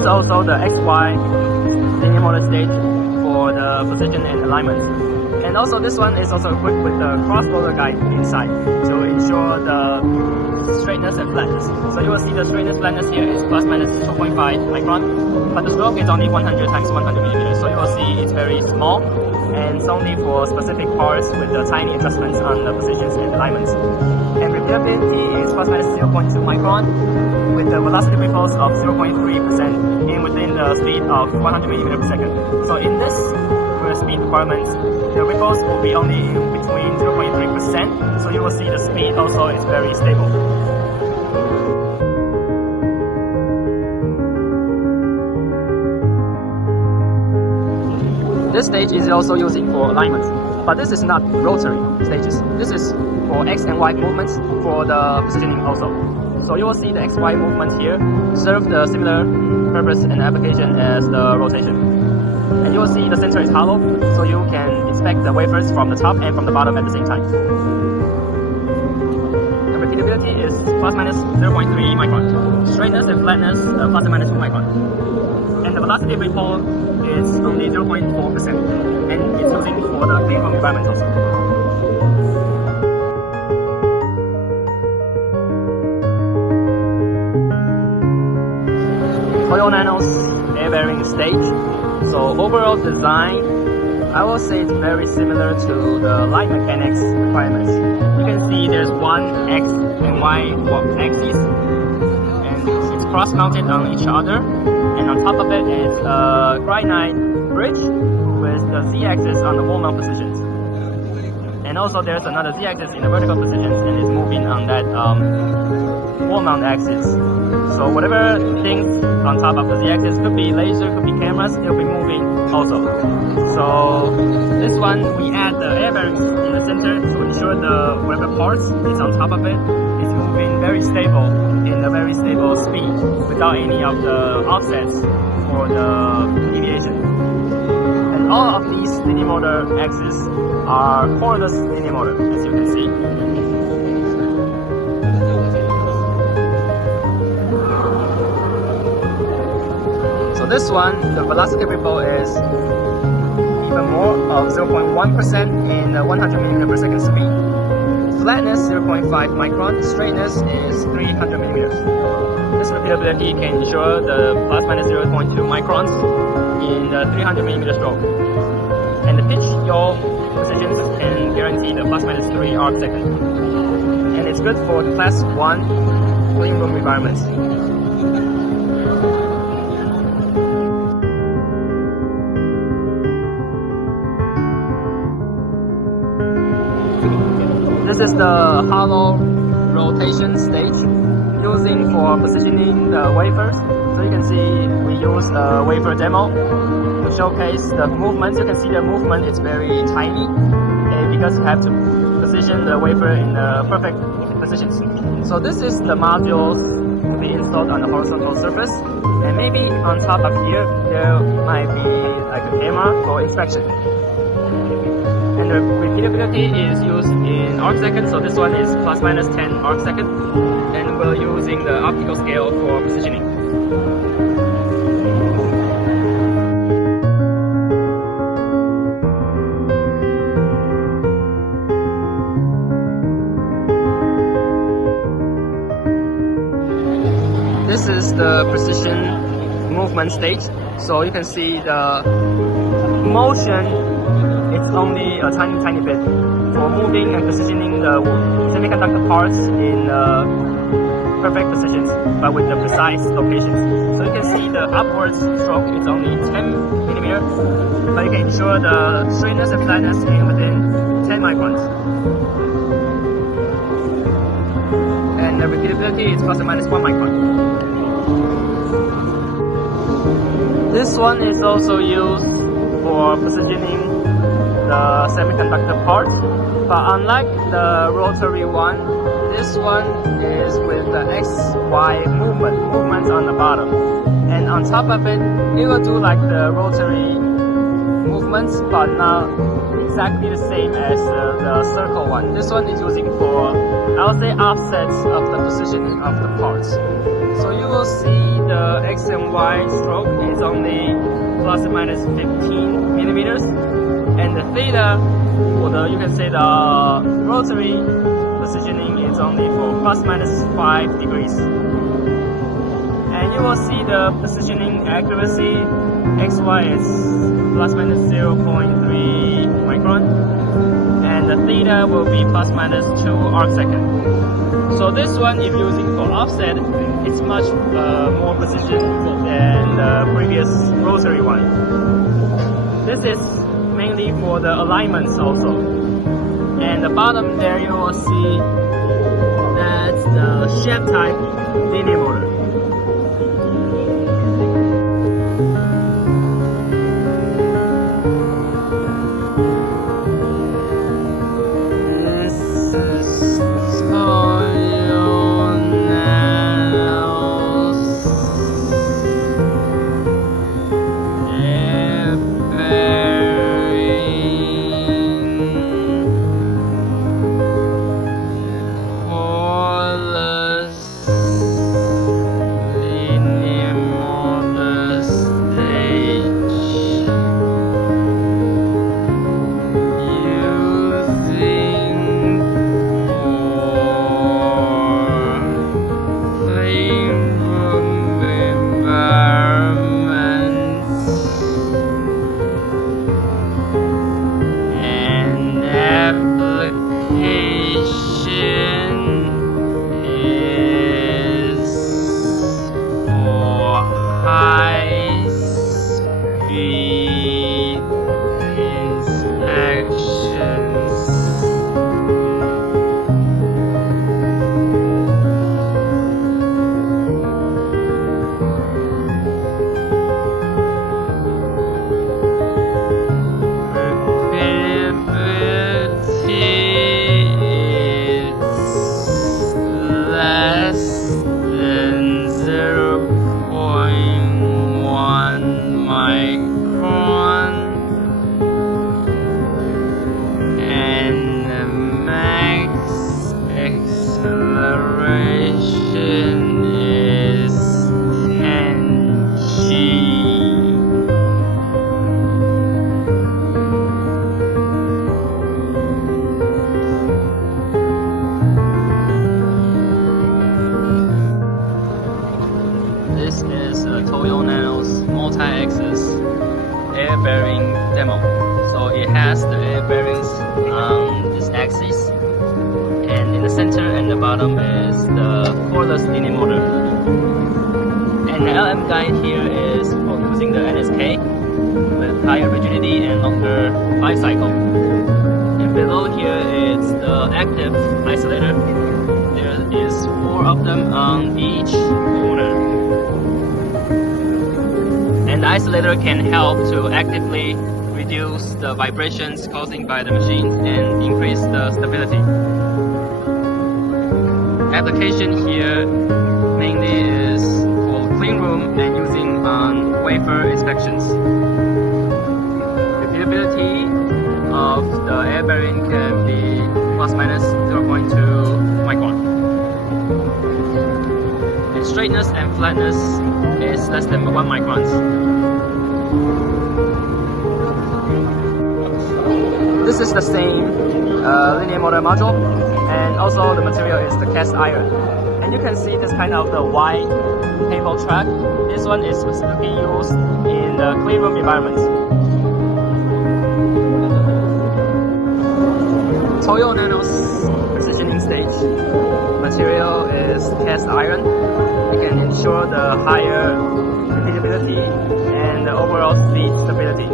is also the XY linear motor stage for the position and alignment. And also this one is also equipped with the cross-roller guide inside to ensure the straightness and flatness. So you will see the straightness flatness here is plus minus 2.5 micron, but the stroke is only 100 times 100 millimeters. So you will see it's very small and it's only for specific parts with the tiny adjustments on the positions and alignments. And repeatability is plus minus 0.2 micron with the velocity ripples of 0.3% in within the speed of 100 millimeters per second. So in this speed requirements, the ripples will be only between 0.3%, so you will see the speed also is very stable. This stage is also using for alignment, but this is not rotary stages. This is for X and Y movements for the positioning also. So you will see the XY movement here serve the similar purpose and application as the rotation. And you will see the center is hollow, so you can inspect the wafers from the top and from the bottom at the same time. The repeatability is plus minus 0.3 micron. Straightness and flatness plus and minus 2 micron. And the velocity ripple is only 0.4%, and it's using for the clean room environment also. TOYO Nano's air bearing stage. So overall design, I will say it's very similar to the light mechanics requirements. You can see there's one X and Y axis, and it's cross-mounted on each other. And on top of it is a granite bridge with the Z-axis on the wall mount positions. And also there's another Z-axis in the vertical positions, and it's moving on that wall mount axis. So whatever things on top of the Z-axis, could be laser, could be cameras, it'll be moving also. So this one, we add the air bearings in the center to ensure the whatever parts is on top of it is moving very stable in a very stable speed without any of the offsets for the deviation. And all of these linear motor axes are cordless linear motor, as you can see. So this one, the velocity ripple is even more of 0.1% in 100 millimeters per second speed. Flatness 0.5 micron, straightness is 300 millimeters. This repeatability can ensure the plus minus 0.2 microns in the 300 millimeter stroke. And the pitch yaw precisions can guarantee the plus minus 3 arc second. And it's good for class 1 clean room environments. This is the hollow rotation stage using for positioning the wafers. So you can see we use a wafer demo to showcase the movements. You can see the movement is very tiny, and because you have to position the wafer in the perfect positions. So this is the modules to be installed on the horizontal surface, and maybe on top of here there might be like a camera for inspection. And the repeatability is used in arc second, so this one is plus minus 10 arc second, and we're using the optical scale for positioning. This is the precision movement stage, so you can see the motion. It's only a tiny bit for moving and positioning the semiconductor parts in perfect positions, but with the precise locations. So you can see the upward stroke is only 10 millimeters, but you can ensure the straightness and flatness in within 10 microns. And the repeatability is plus or minus 1 micron. This one is also used for positioning the semiconductor part, but unlike the rotary one, this one is with the XY movements on the bottom, and on top of it, it will do like the rotary movements, but not exactly the same as the circle one. This one is using for, I would say, offsets of the positioning of the parts. So you will see the X and Y stroke is only plus or minus 15 millimeters, and the theta, or you can say the rotary positioning is only for plus minus 5 degrees. And you will see the positioning accuracy XY is plus minus 0.3 micron, and the theta will be plus minus 2 arcsecond. So this one, if using for offset, it's much more precision than the previous rotary one. This is mainly for the alignments also. And the bottom there you will see that's the shaft type linear motor. This is TOYO Nano's multi-axis air bearing demo. So it has the air bearings on this axis, and in the center and the bottom is the cordless linear motor. And the LM guide here is for using the NSK with higher rigidity and longer life cycle. And below here is the active isolator. There is 4 of them on each motor. And the isolator can help to actively reduce the vibrations caused by the machine and increase the stability. Application here mainly is for clean room and using on wafer inspections. Repeatability of the air bearing can be plus minus 0.2 micron. And straightness and flatness is less than 1 microns. This is the same linear motor module, and also the material is the cast iron. And you can see this kind of the wide cable track. This one is specifically used in the clean room environment. TOYO Nano's positioning stage material is cast iron. It can ensure the higher repeatability and the overall seat stability.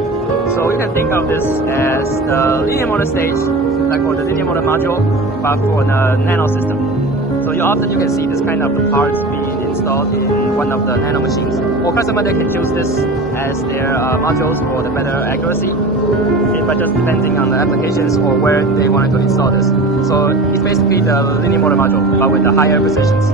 So you can think of this as the linear motor stage, like for the linear motor module, but for the nano system. So often you can see this kind of the parts being installed in one of the nano machines. Or customer, they can choose this as their modules for the better accuracy, but just depending on the applications or where they wanted to install this. So it's basically the linear motor module, but with the higher precisions.